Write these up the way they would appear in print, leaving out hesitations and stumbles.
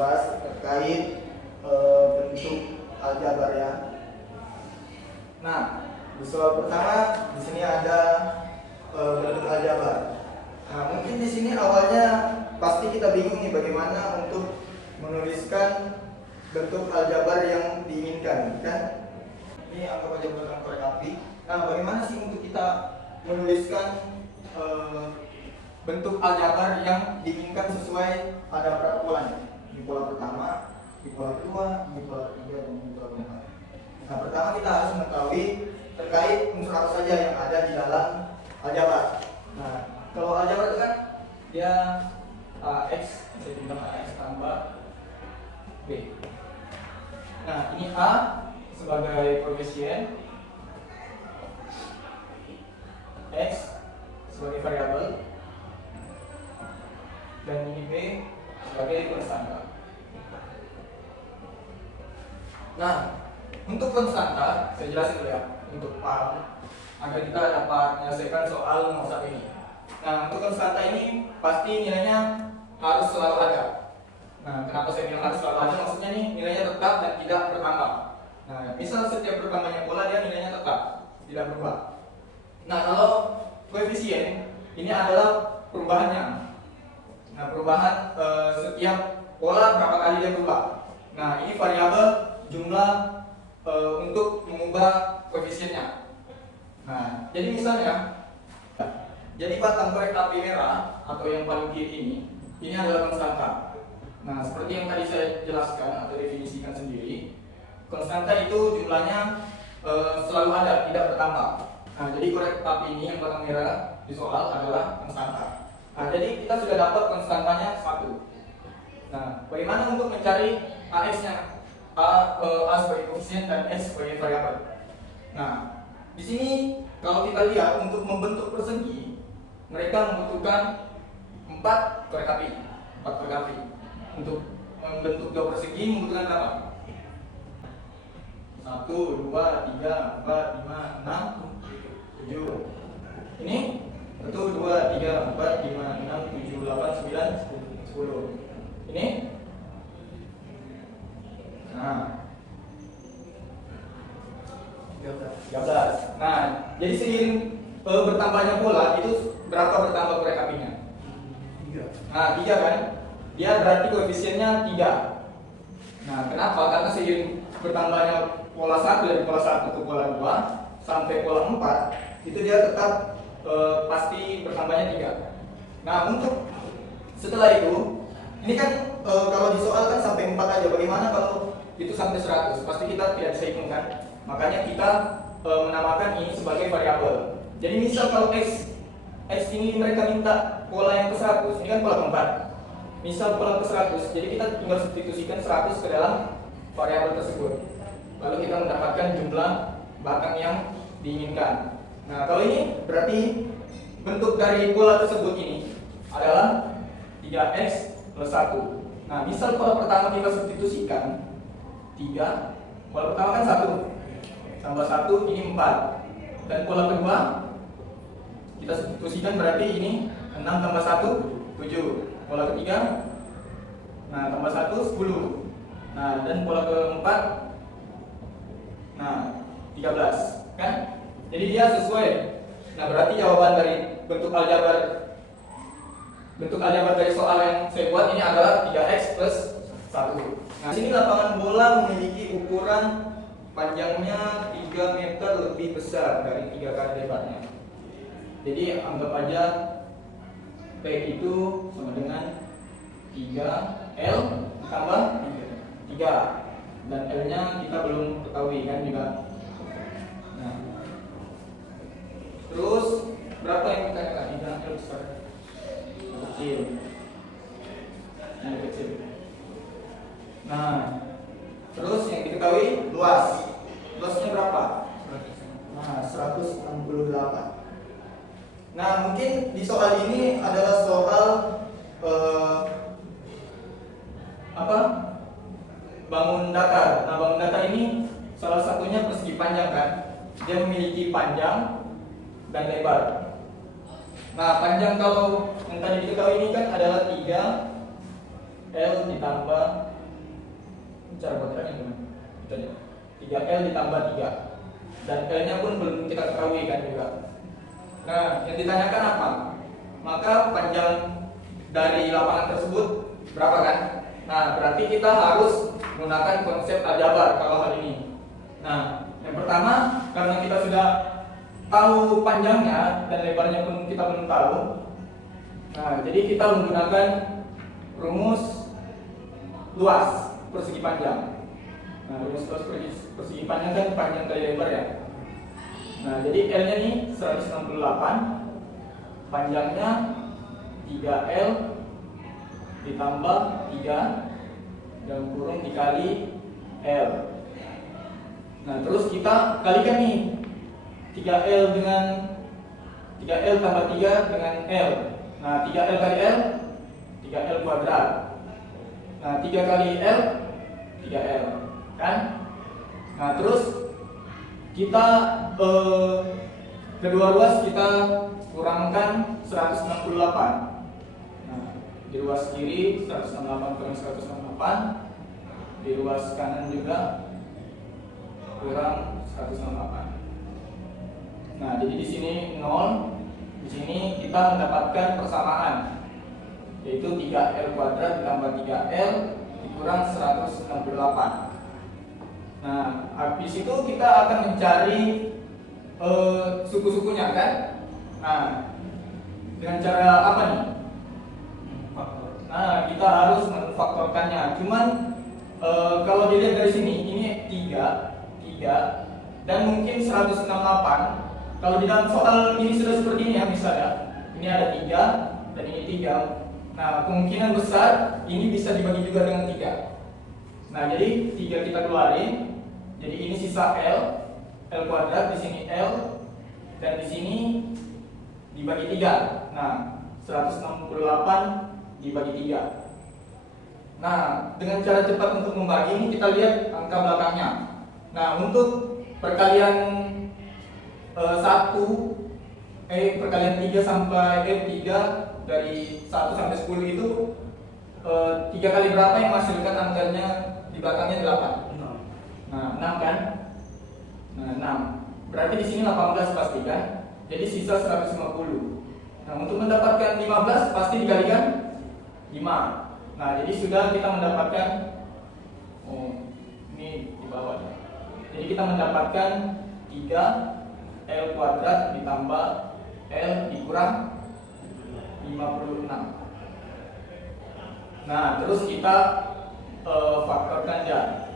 bahas terkait bentuk aljabar ya. Nah, di soal pertama di sini ada bentuk aljabar. Nah, mungkin di sini awalnya pasti kita bingung nih bagaimana untuk menuliskan bentuk aljabar yang diinginkan, kan? Ini anggap aja buatan korek api. Nah, bagaimana sih untuk kita menuliskan bentuk aljabar yang diinginkan sesuai ada berapa polanya? Di pola pertama, di pola kedua, di pola ketiga, dan di pola keempat. Nah, pertama kita harus mengetahui terkait unsur apa saja yang ada di dalam aljabar. Nah, kalau aljabar itu kan dia X bisa dibilang X tambah B. Nah, ini A sebagai koefisien, X sebagai variabel, dan ini B sebagai konstanta. Nah, untuk konstanta saya jelasin dulu ya, untuk paham agar kita dapat menyelesaikan soal nomor 1 ini. Nah, untuk konstanta ini pasti nilainya harus selalu ada. Nah, kenapa saya bilang harus selalu ada? Maksudnya nih nilainya tetap dan tidak bertambah. Nah, misal setiap bertambahnya pola dia nilainya tetap, tidak berubah. Nah, kalau koefisien ini adalah perubahannya. Nah, perubahan setiap pola berapa kali dia berubah. Nah, ini variabel jumlah untuk mengubah koefisiennya. Nah, jadi misalnya, jadi batang korek api merah atau yang paling kiri ini adalah konstanta. Nah, seperti yang tadi saya jelaskan atau definisikan sendiri, konstanta itu jumlahnya selalu ada, tidak bertambah. Nah, jadi korek api ini yang batang merah di soal adalah konstanta. Nah, jadi kita sudah dapat konstantanya 1. Nah, bagaimana untuk mencari AX-nya? A sebagai koefisien dan S sebagai variabel. Nah, di sini kalau kita lihat untuk membentuk persegi, mereka membutuhkan 4 korek api. 4 korek api. Untuk membentuk dua persegi membutuhkan berapa? 1, 2, 3, 4, 5, 6, 7. Ini 1, 2, 3, 4, 5, 6, 7, 8, 9, 10. Ini? Nah, 13. Nah, jadi seiring bertambahnya pola itu berapa bertambah korek apinya? 3. Nah, 3 kan? Dia berarti koefisiennya 3. Nah, kenapa? Karena seiring bertambahnya pola 1 dari pola 1 ke pola 2 sampai pola 4 itu dia tetap pasti bertambahnya 3. Nah, untuk setelah itu ini kan kalau di soal kan sampai 4 aja. Bagaimana kalau itu sampai 100? Pasti kita tidak bisa hitung kan? Makanya kita menamakan ini sebagai variabel. Jadi misal kalau X ini mereka minta pola yang ke 100, ini kan pola keempat. Misal pola ke 100, jadi kita tinggal substitusikan 100 ke dalam variabel tersebut. Lalu kita mendapatkan jumlah batang yang diinginkan. Nah, kalau ini berarti bentuk dari pola tersebut ini adalah 3x plus 1. Nah, misal pola pertama kita substitusikan 3, pola pertama kan 1 tambah 1 ini 4. Dan pola kedua kita substitusikan berarti ini 6 tambah 1 7. Pola ketiga, nah tambah 1 10. Nah, dan pola keempat, nah 13 kan? Jadi dia sesuai. Nah, berarti jawaban dari bentuk aljabar dari soal yang saya buat ini adalah 3x plus 1. Nah, sini lapangan bola memiliki ukuran panjangnya 3 meter lebih besar dari 3 kali lebarnya. Jadi anggap aja P itu sama dengan 3L tambah 3. Dan L-nya kita belum ketahui kan juga. Nah, terus berapa yang kita katakan? 3L besar kecil. Yang kecil. Nah, terus yang diketahui luas. Luasnya berapa? Nah, 168. Nah, mungkin di soal ini adalah soal bangun datar. Nah, bangun datar ini salah satunya persegi panjang kan? Dia memiliki panjang dan lebar. Nah, panjang kalau yang tadi diketahui ini kan adalah 3L ditambah cara buatnya gimana? Itu aja. 3L ditambah 3. Dan L-nya pun belum kita ketahui kan juga. Nah, yang ditanyakan apa? Maka panjang dari lapangan tersebut berapa kan? Nah, berarti kita harus menggunakan konsep aljabar kalau hal ini. Nah, yang pertama, karena kita sudah tahu panjangnya dan lebarnya pun kita belum tahu. Nah, jadi kita menggunakan rumus luas persegi panjang. Nah, rumus luas persegi panjang kan panjang kali lebar ya. Nah, jadi L-nya nih 168, panjangnya 3L ditambah 3 dalam kurung dikali L. Nah, terus kita kalikan nih 3L dengan 3L tambah 3 dengan L. Nah, 3L kali L 3L kuadrat. Nah, 3 kali L 3L kan? Nah, terus kita kedua ruas kita kurangkan 168. Nah, di ruas kiri 168 kurang 168, di ruas kanan juga kurang 168. Nah, jadi di sini 0, di sini kita mendapatkan persamaan, yaitu 3L kuadrat ditambah 3L dikurang 168. Nah, habis itu kita akan mencari suku-sukunya kan? Nah, dengan cara apa nih? Nah, kita harus memfaktorkannya. Cuman kalau dilihat dari sini, ini 3 dan mungkin 168. Kalau di dalam soal ini sudah seperti ini ya, misalnya ini ada 3 dan ini 3. Nah, kemungkinan besar ini bisa dibagi juga dengan 3. Nah, jadi 3 kita keluarin. Jadi ini sisa L kuadrat, di sini L, dan di sini dibagi 3. Nah, 168 dibagi 3. Nah, dengan cara cepat untuk membagi ini kita lihat angka belakangnya. Nah, untuk perkalian perkalian 3 sampai 3 dari 1 sampai 10 itu 3 kali berapa yang menghasilkan angkanya di belakangnya 8? Nah, 6 kan? Nah, 6. Berarti di sini 18 pasti kan? Jadi sisa 150. Nah, untuk mendapatkan 15 pasti dikalikan 5. Nah, jadi sudah kita mendapatkan ini di bawah. Jadi kita mendapatkan 3L kuadrat ditambah L dikurang 56. Nah, terus kita faktorkan ya.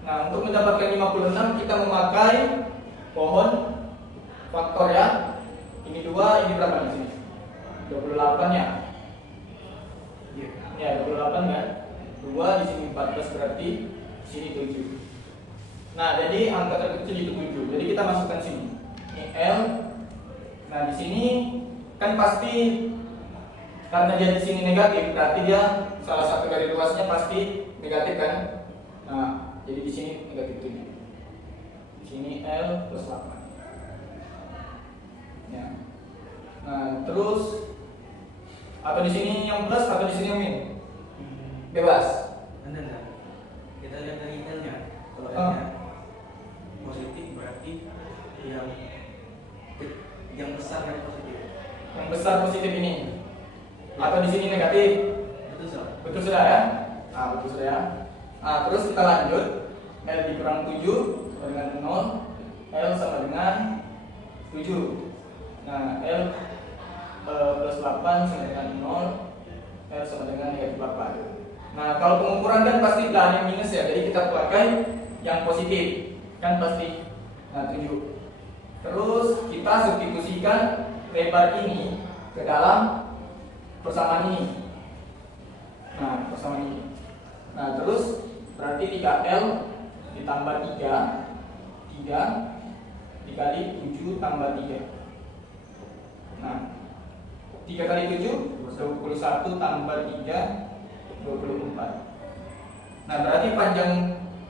Nah, untuk mendapatkan 56 kita memakai pohon faktor ya. Ini 2, ini berapa di sini? 28 ya. Ya, 28 kan? 2 di sini 14 berarti di sini 7. Nah, jadi angka terkecil itu 7. Jadi kita masukkan sini. Ini L. Nah, di sini kan pasti karena dia di sini negatif, berarti dia salah satu dari ruasnya pasti negatif kan? Nah, jadi di sini negatif 7. Di sini L plus 8. Ya. Nah, terus atau di sini yang plus atau di sini yang min? Bebas. Enggak. Kita lihat dari L-nya. Kalau L-nya positif berarti yang besar yang positif. Yang besar positif ini. Atau di sini negatif. Betul sudah ya? Nah, betul sudah ya. Nah, terus kita lanjut. L dikurang 7 sama dengan 0. L sama dengan 7. Nah, L plus 8 sama dengan 0. L sama dengan negatif 8. Nah, kalau pengukuran kan pasti belahannya minus ya. Jadi kita pakai yang positif. Kan pasti. Nah, 7. Terus kita substitusikan lebar ini ke dalam persamaan ini. Nah, persamaan ini. Nah, terus berarti 3L ditambah 3 dikali 7 tambah 3. Nah, 3 kali 7 21 tambah 3 24. Nah, berarti panjang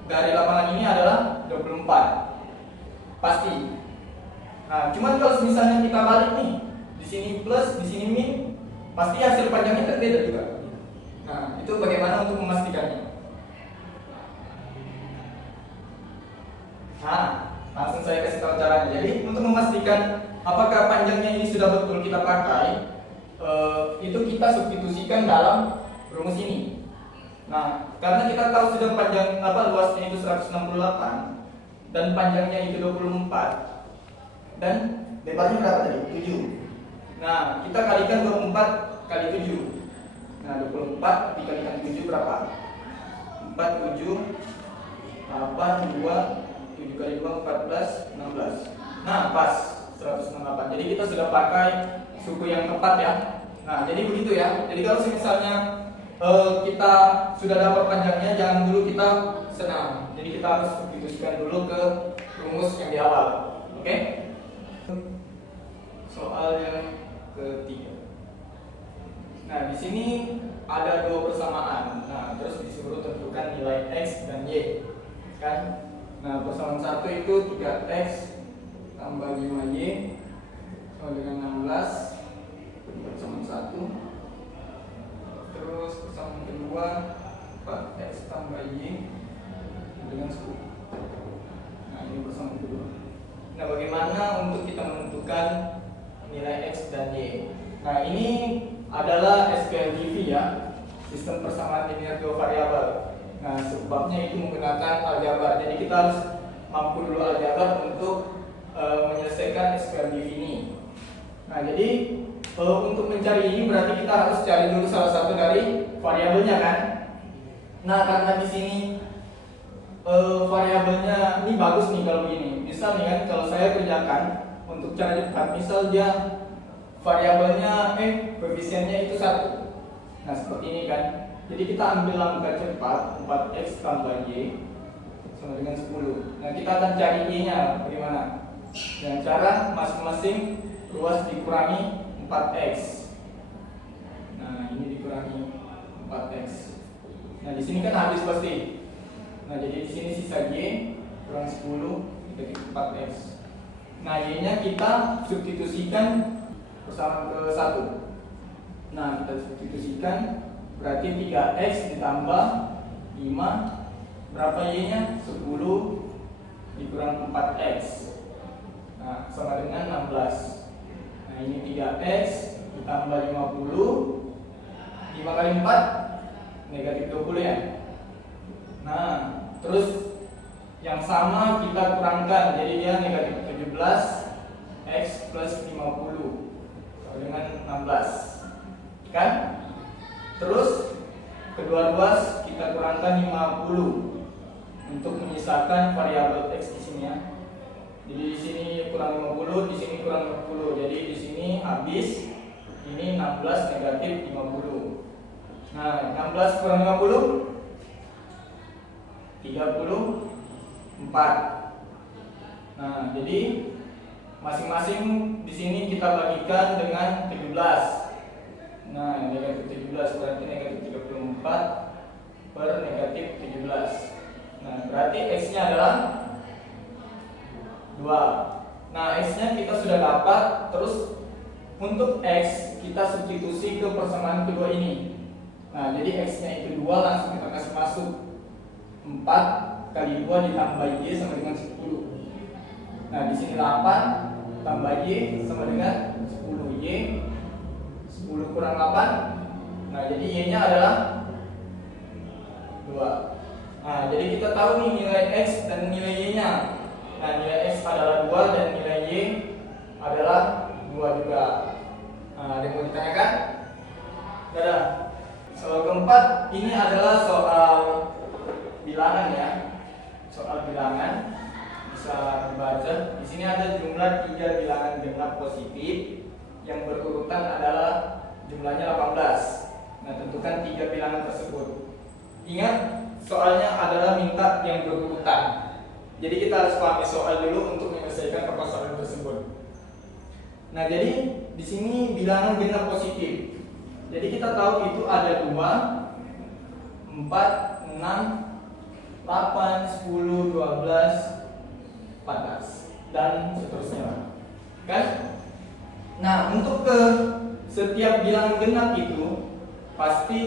dari lapangan ini adalah 24. Pasti. Nah, cuman kalau misalnya kita balik nih, di sini plus, di sini min, pasti hasil panjangnya kan beda juga. Nah, itu bagaimana untuk memastikannya? Nah, langsung saya kasih tahu caranya. Jadi untuk memastikan apakah panjangnya ini sudah betul kita pakai, itu kita substitusikan dalam rumus ini. Nah, karena kita tahu sudah panjang luasnya itu 168 dan panjangnya itu 24 dan lebarnya berapa tadi? 7. Nah, kita kalikan 24 kali 7. Nah, 24 dikalikan 7 berapa? 4, 7, 8, 2, 7 kali 2, 14, 16. Nah, pas 168. Jadi kita sudah pakai suku yang tepat ya. Nah, jadi begitu ya. Jadi kalau misalnya kita sudah dapat panjangnya, jangan dulu kita senang. Jadi kita harus substitusikan dulu ke rumus yang di awal. Oke? Soal yang ketiga. Nah, di sini ada dua persamaan. Nah, terus disuruh tentukan nilai x dan y. Kan? Nah, persamaan satu itu 3x tambah 5y sama dengan 16 persamaan 1. Terus persamaan kedua 4x tambah y dengan 10. Nah, ini persamaan kedua. Nah, bagaimana untuk kita menentukan nilai x dan y? Nah, ini adalah SPLGV ya, sistem persamaan linear dua variabel. Nah, sebabnya itu menggunakan aljabar. Jadi kita harus mampu dulu aljabar untuk menyelesaikan SPLGV ini. Nah, jadi untuk mencari ini berarti kita harus cari dulu salah satu dari variabelnya kan. Nah, karena di sini variabelnya ini bagus nih kalau begini. Misal nih kan, kalau saya kerjakan untuk cara cepat, misal dia variabelnya koefisiennya itu 1. Nah, seperti ini kan. Jadi kita ambil langkah cepat 4x tambah y sama dengan 10. Nah, kita akan cari y-nya bagaimana? Dengan cara masing-masing ruas dikurangi 4x. Nah, ini dikurangi 4x. Nah, di sini kan habis pasti. Nah, jadi di sini sisa y kurang 10 dikali 4x. Nah, y-nya kita substitusikan persamaan ke 1. Nah, kita substitusikan berarti 3x ditambah 5. Berapa y-nya? 10 dikurang 4x. Nah, sama dengan 16. Nah, ini 3x ditambah 50. 5 kali 4 negatif 20 ya. Nah, terus yang sama kita kurangkan, jadi dia negatif 17 x plus 50 sama dengan 16 kan. Terus kedua ruas kita kurangkan 50 untuk menyisakan variabel x di sini ya. Jadi di sini kurang 50, di sini kurang 50. Jadi di sini habis. Ini 16 negatif 50. Nah, 16 kurang 50 34. Nah, jadi masing-masing di sini kita bagikan dengan 17. Nah, negatif 17 berarti negatif 34 per negatif 17. Nah, berarti x-nya adalah 2. Nah, x-nya kita sudah dapat. Terus untuk x kita substitusi ke persamaan kedua ini. Nah, jadi x-nya itu 2, langsung kita kasih masuk 4 kali 2 ditambah y sama dengan 10. Nah, di sini 8 tambah y sama dengan 10y. 10 kurang 8. Nah, jadi y-nya adalah 2. Nah, jadi kita tahu nih nilai x dan nilai y-nya. Nah, nilai x adalah 2 dan nilai y adalah 2 juga. Nah, ada yang mau ditanyakan? Tidak ada. Soal keempat ini adalah soal bilangan ya. Soal bilangan bisa dibaca. Di sini ada jumlah 3 bilangan genap positif yang berurutan adalah jumlahnya 18. Nah, tentukan 3 bilangan tersebut. Ingat, soalnya adalah minta yang berurutan. Jadi kita harus pahami soal dulu untuk menyelesaikan permasalahan tersebut. Nah, jadi di sini bilangan genap positif. Jadi kita tahu itu ada 2, 4, 6, 8, 10, 12, 14 dan seterusnya. Kan? Nah, untuk ke setiap bilangan genap itu pasti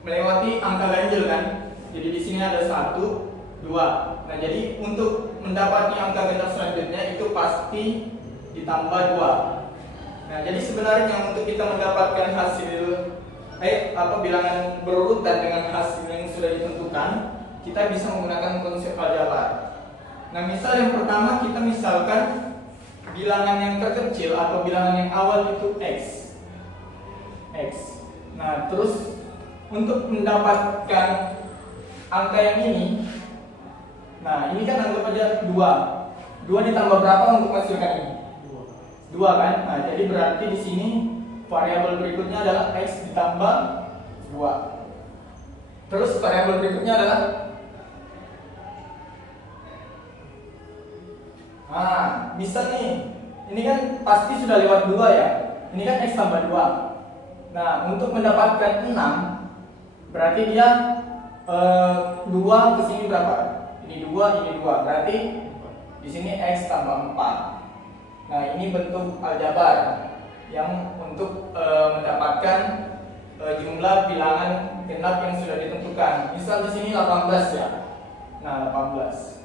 melewati angka ganjil kan? Jadi di sini ada 1, 2. Nah, jadi untuk mendapatkan angka genap selanjutnya itu pasti ditambah 2. Nah, jadi sebenarnya untuk kita mendapatkan hasil bilangan berurutan dengan hasil yang sudah ditentukan, kita bisa menggunakan konsep aljabar. Nah, misal yang pertama kita misalkan bilangan yang terkecil atau bilangan yang awal itu X. Nah, terus untuk mendapatkan angka yang ini, nah ini kan anggap aja 2 ditambah berapa untuk menghasilkan ini? 2 kan? Nah, jadi berarti di sini variabel berikutnya adalah X ditambah 2. Terus variabel berikutnya adalah bisa nih. Ini kan pasti sudah lewat 2 ya. Ini kan X tambah 2. Nah, untuk mendapatkan 6 berarti dia 2 ke sini berapa? Ini 2, ini 2. Berarti di sini X tambah 4. Nah, ini bentuk aljabar yang untuk mendapatkan jumlah bilangan genap yang sudah ditentukan. Misal di sini 18 ya. Nah, 18.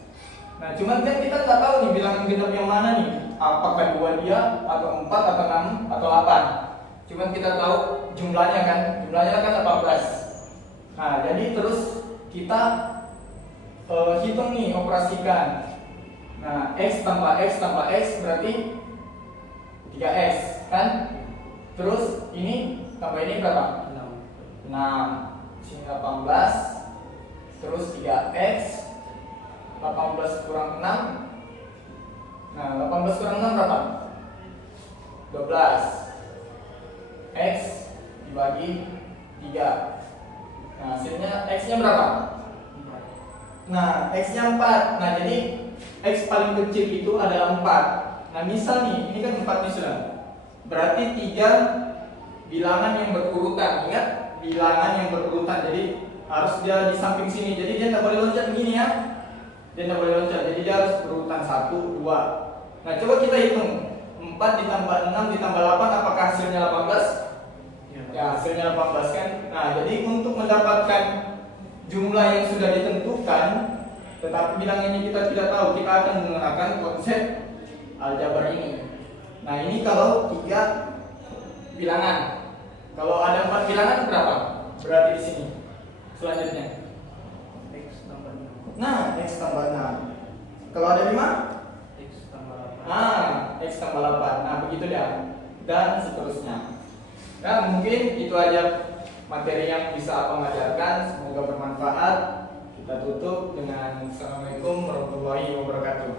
Nah, cuman kan kita nggak tahu nih bilangan genap yang mana nih. Apakah 2 dia, atau 4, atau 6, atau 8. Cuman kita tahu jumlahnya kan. Jumlahnya kan 18. Nah, jadi terus kita hitung nih, operasikan. Nah, X tambah X tambah X berarti 3X kan? Terus ini tambah ini berapa? 6. Sini 18. Terus 3X. 18 kurang 6. Nah, 18 kurang 6 berapa? 12. X dibagi 3. Nah, hasilnya X-nya berapa? 4. Nah, X-nya 4. Nah, jadi X paling kecil itu adalah 4. Nah, misal nih, ini kan 4 nih sudah. Berarti 3 bilangan yang berurutan. Ingat, bilangan yang berurutan. Jadi harus dia di samping sini. Jadi dia tidak boleh loncat begini ya. Dia tidak boleh loncat. Jadi dia harus berurutan 1, 2. Nah, coba kita hitung. 4 ditambah 6 ditambah 8, apakah hasilnya 18? Ya, hasilnya 18 kan. Nah, jadi untuk mendapatkan jumlah yang sudah ditentukan, tetapi bilangannya kita tidak tahu, kita akan menggunakan konsep aljabar ini. Nah, ini kalau 3 bilangan. Kalau ada 4 bilangan berapa? Berarti di sini. Selanjutnya. X tambah 6. Nah, X tambah 6. Kalau ada 5? X tambah 8. X tambah 8. Nah, begitu dah. Dan seterusnya. Nah, mungkin itu aja materi yang bisa Abang ajarkan. Semoga bermanfaat. Kita tutup dengan Assalamualaikum warahmatullahi wabarakatuh.